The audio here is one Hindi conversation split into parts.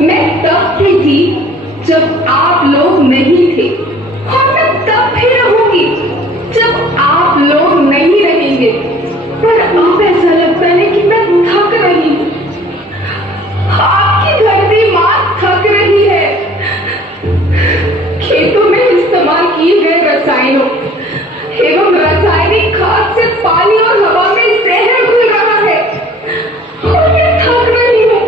मैं तब भी थी जब आप लोग नहीं थे, और मैं तब भी रहूंगी जब आप लोग नहीं रहेंगे। पर अब ऐसा लगता है कि मैं थक रही हूँ। आपकी धरती माँ थक रही है। खेतों में इस्तेमाल किए गए रसायनों एवं रासायनिक खाद से पानी और हवा में जहर घुल रहा है, और मैं थक रही हूँ।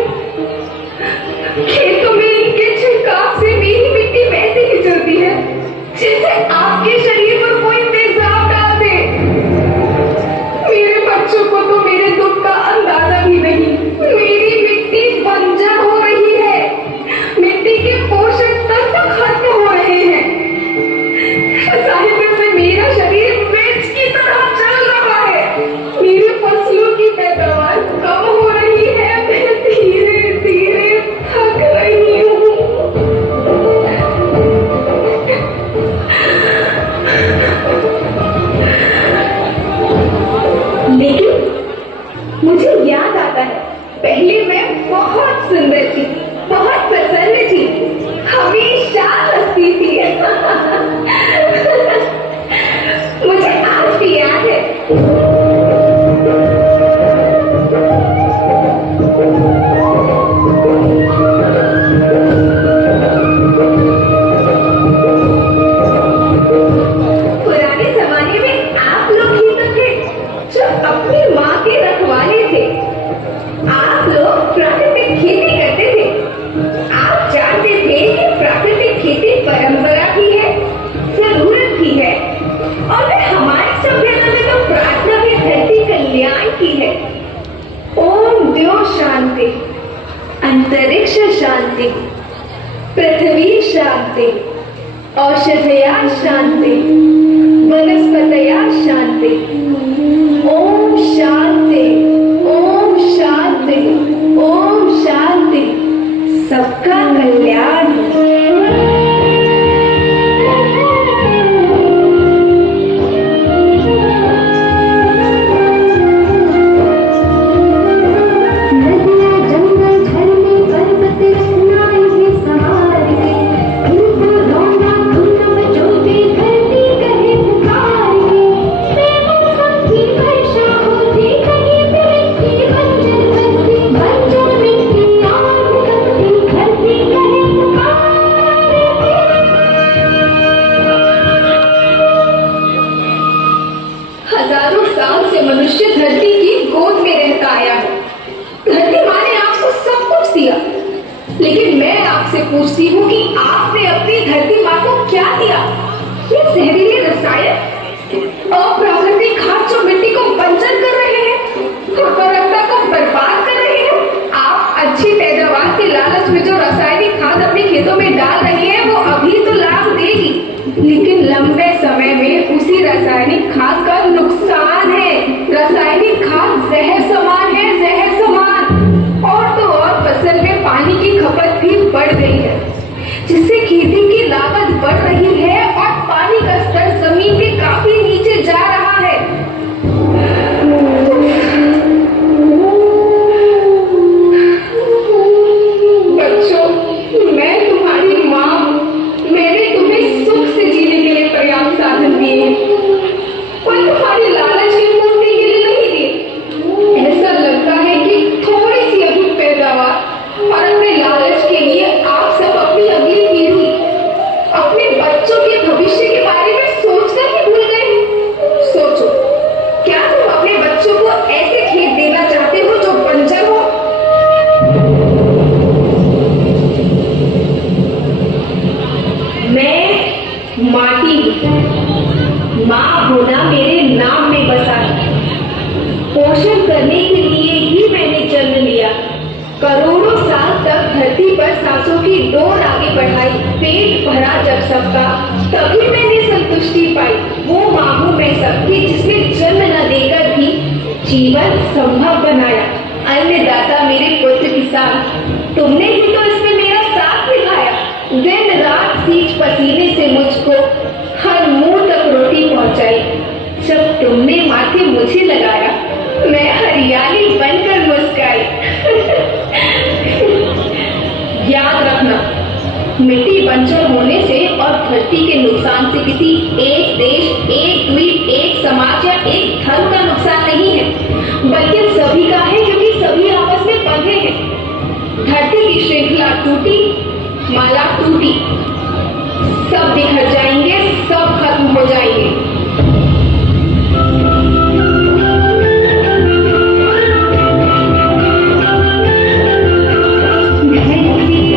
खेतों में इनके छिड़काव से मेरी मिट्टी वैसे ही चलती है जैसे आपके शरीर पर कोई तेजाब डाल दे। मेरे बच्चों को तो मेरे दुख का अंदाजा भी नहीं। मेरी मिट्टी बंजर हो रही है, मिट्टी के पोषक तत्व खत्म हो रहे हैं। साहित्य में मेरा शरीर मिर्च की तरह चल रहा है। मेरी फसलों की पैदावार कम हो रही है। मैं धीरे धीरे थक रही हूँ। लेकिन मुझे याद आता है, पहले मैं बहुत सुंदर थी, बहुत प्रसन्न थी, हमेशा हंसती थी। मुझे आज भी याद है। पुराने जमाने में आप लोग ही तो थे जो अपनी माँ के रखवाले थे। आप लोग प्राकृतिक खेती करते थे। आप जानते थे कि प्राकृतिक खेती परंपरा की है, जरूरत की है, और वह हमारी सभ्यता में तो प्रार्थना भी धरती कल्याण की है। ओम द्यो शांति, अंतरिक्ष शांति, पृथ्वी शांति, औषधया शांति, वनस्पतया शांति। ओम शांति, ओम शांति, ओम शांति। सबका कल्याण। हजारों साल से मनुष्य धरती की गोद में रहता आया है। धरती माँ ने आपको सब कुछ दिया, लेकिन मैं आपसे पूछती हूँ कि आपने अपनी धरती माँ को क्या दिया? ये जहरीले रसायन, अप्राकृतिक खाद जो मिट्टी को बंजर कर रहे हैं, उर्वरकता को बर्बाद कर रहे हैं। आप अच्छी पैदावार के लालच में जो रासायनिक खाद अपने खेतों में डाल रहे हैं, वो अभी तो लाभ देगी, लेकिन लंबे समय में उसी रासायनिक खाद का नुकसान है। रासायनिक खाद जहर समान है, जहर समान। और तो और फसल में पानी की खपत भी बढ़ गई है, जिससे खेती की लागत बढ़ रही है और पानी का स्तर जमीन के काफी नीचे जा रहा है। बच्चों, मैं तुम्हारी माँ हूँ। मैंने तुम्हें सुख से जीने के लिए पर्याप्त साधन दिए हैं, पर तुम्हारी लालच की पूर्ति के लिए नहीं दिए। ऐसा लगता है कि थोड़ी सी अधिक पैदावार और अपने लालच के लिए आप सब अपनी अगली पीढ़ी, अपने बच्चों के भविष्य के बारे में सोचना ही भूल गए। सोचो, क्या तुम अपने बच्चों को ऐसे खेत देना चाहते हो जो बंजर हो? मैं माटी हूँ। माँ होना मेरे नाम में बसा है। पोषण करने के लिए ही मैंने जन्म लिया। करोड़ों साल तक धरती पर सांसों की डोर आगे बढ़ाई। पेट भरा जब सबका, तभी मैंने संतुष्टि पाई। वो माँ हूँ मैं सबकी, जिसने जन्म न देकर भी जीवन संभव बनाया। अन्नदाता मेरे पुत्र किसान, तुमने ही तो इसमें मेरा साथ निभाया। दिन रात सींच पसीने से मुझको हर मुंह तक रोटी पहुंचाई। जब तुमने माथे मुझे लगाया, मैं हरियाली बनकर मुस्काई। या याद रखना, मिट्टी बंजर होने से और धरती के नुकसान से किसी एक देश, एक द्वीप, एक समाज या एक धर्म का नुकसान नहीं है, बल्कि सभी का है, क्योंकि सभी आपस में बंधे हैं। धरती की श्रृंखला टूटी, माला टूटी, सब बिखर जाएंगे, सब खत्म हो जाएंगे। धरती